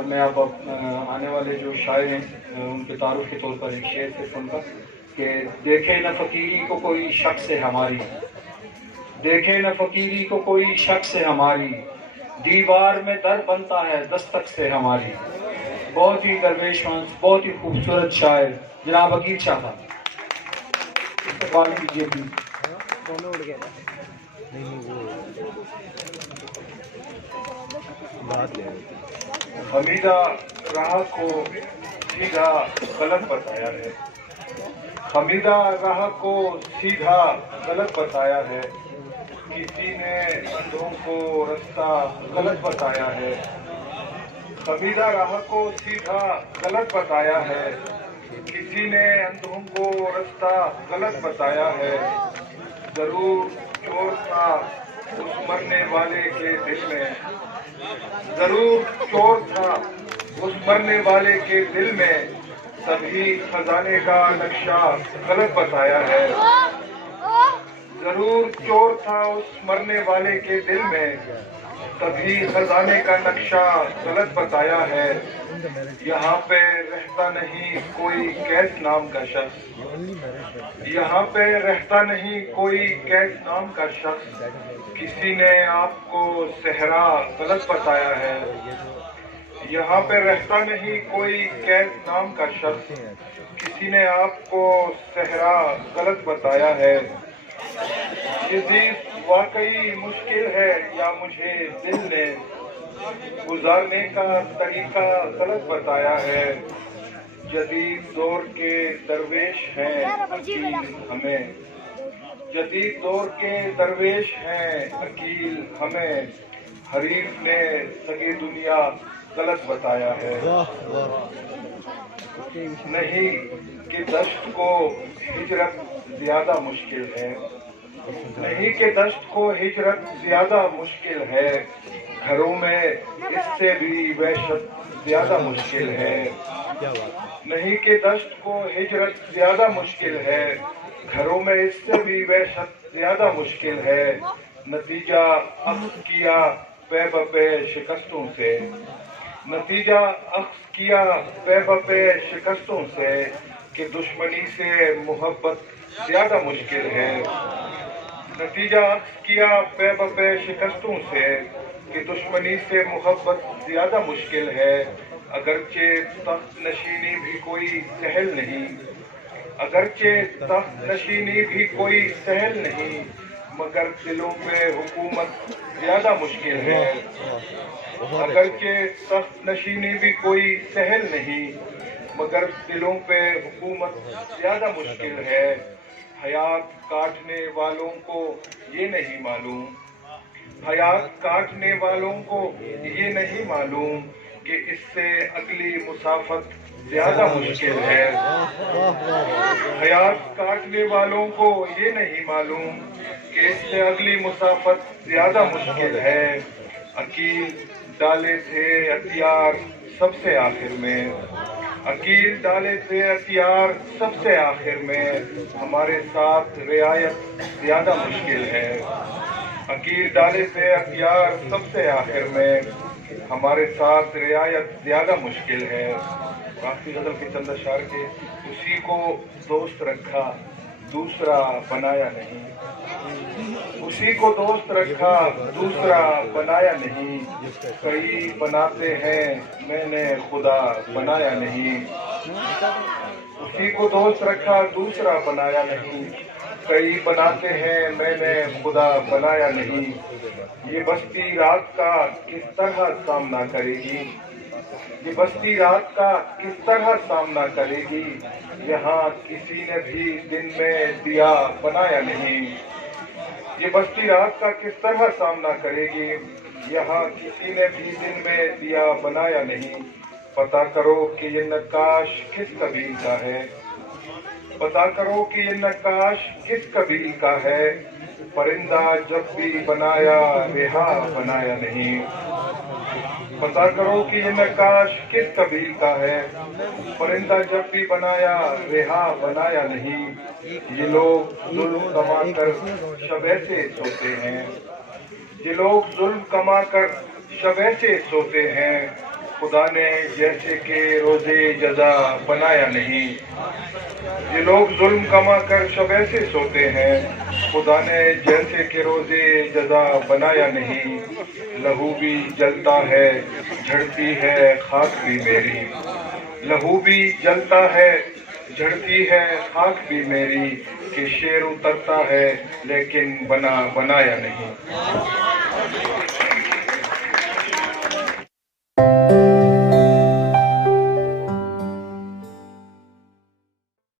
اور میں اب آنے والے جو شاعر ہیں ان کے تعارف کے طور پر ایک شعر سے سن کر کہ دیکھے نہ فقیری کو کوئی شخص ہے ہماری، دیکھے نہ فقیری کو کوئی شخص ہے ہماری، دیوار میں در بنتا ہے دستک سے ہماری۔ بہت ہی درویش وانس، بہت ہی خوبصورت شاعر جناب عقیل شاہ صاحب، استقبال کیجیے پلیز۔ حمیدہ راہ کو سیدھا غلط بتایا ہے، حمیدہ راہ کو سیدھا غلط بتایا ہے، کسی نے اندھوں کو رستہ غلط بتایا ہے، حمیدہ راہ کو سیدھا غلط بتایا ہے، کسی نے اندھوں کو رستہ غلط بتایا ہے، ضرور چور تھا اس مرنے والے کے دل میں، ضرور چور تھا اس مرنے والے کے دل میں، تبھی خزانے کا نقشہ غلط بتایا ہے، ضرور چور تھا اس مرنے والے کے دل میں، تبھی خزانے کا نقشہ غلط بتایا ہے، یہاں پہ رہتا نہیں کوئی قیس نام کا شخص، یہاں پہ رہتا نہیں کوئی قیس نام کا شخص، کسی نے آپ کو صحرا غلط بتایا ہے، یہاں پہ رہتا نہیں کوئی قیس نام کا شخص، کسی نے آپ کو صحرا غلط بتایا ہے، یہ واقعی مشکل ہے یا مجھے دل نے گزارنے کا طریقہ غلط بتایا ہے، جدید دور کے درویش ہیں عقیل ہمیں، جدید دور کے درویش ہیں عقیل ہمیں، حریف نے سگے دنیا غلط بتایا ہے، نہیں کہ دشت کو ہجرت زیادہ مشکل ہے، نہیں کہ دشت کو ہجرت زیادہ مشکل ہے، گھروں میں اس سے بھی وحشت زیادہ مشکل ہے، نہیں کہ دشت کو ہجرت زیادہ مشکل ہے، گھروں میں اس سے بھی وحشت زیادہ مشکل ہے، نتیجہ اخذ کیا پے بپے شکستوں سے، نتیجہ اخذ کیا پے بپے شکستوں سے، کہ دشمنی سے محبت زیادہ مشکل ہے، نتیجہ اخذ کیا پے بپے شکستوں سے، کہ دشمنی سے محبت زیادہ مشکل ہے، اگرچہ تخت نشینی بھی کوئی سہل نہیں، اگرچہ تخت نشینی بھی کوئی سہل نہیں، مگر دلوں پہ حکومت زیادہ مشکل ہے، اگرچہ تخت نشینی بھی کوئی سہل نہیں، مگر دلوں پہ حکومت زیادہ مشکل ہے، حیات کاٹنے والوں کو یہ نہیں معلوم، حیات کاٹنے والوں کو یہ نہیں معلوم کہ اس سے اگلی مسافت زیادہ مشکل ہے، حیات کاٹنے والوں کو یہ نہیں معلوم کہ اس سے اگلی مسافت زیادہ مشکل ہے، عقیل ڈالے تھے ہتھیار سب سے آخر میں، عقیل ڈالے تھے ہتھیار سب سے آخر میں، ہمارے ساتھ رعایت زیادہ مشکل ہے، عقیل ڈالے تھے ہتھیار سب سے آخر میں، ہمارے ساتھ رعایت زیادہ مشکل ہے، آخری غزل کے چند اشعار کے، اسی کو دوست رکھا دوسرا بنایا نہیں، اسی کو دوست رکھا دوسرا بنایا نہیں، کئی بناتے ہیں میں نے خدا بنایا نہیں، اسی کو دوست رکھا دوسرا بنایا نہیں، کئی بناتے ہیں میں نے خدا بنایا نہیں، یہ بستی رات کا کس طرح سامنا کرے گی، یہ بستی رات کا کس طرح سامنا کرے گی، یہاں کسی نے بھی دن میں دیا بنایا نہیں، یہ بستی رات کا کس طرح سامنا کرے گی، یہاں کسی نے بھی دن میں دیا بنایا نہیں، پتا کرو کہ یہ نقاش کس قبیل کا ہے، پتا کرو کہ یہ نقاش کس قبیل کا ہے، پرندہ جب بھی بنایا رہا بنایا نہیں، پتا کرو کہ یہ نقاش کس قبیل کا ہے، پرندہ جب بھی بنایا رہا بنایا نہیں، یہ لوگ ظلم کما کر شب ایسے سوتے ہیں، یہ لوگ ظلم کما کر شب ایسے سوتے ہیں، خدا نے جیسے کہ روزے جزا بنایا نہیں۔ یہ لوگ ظلم کما کر شب ایسے سوتے ہیں، خدا نے جیسے کہ روزے جزا بنایا نہیں۔ لہو بھی جلتا ہے، جھڑتی ہے خاک بھی میری، لہو بھی جلتا ہے، جھڑتی ہے خاک بھی میری، کہ شیر اترتا ہے لیکن بنایا نہیں۔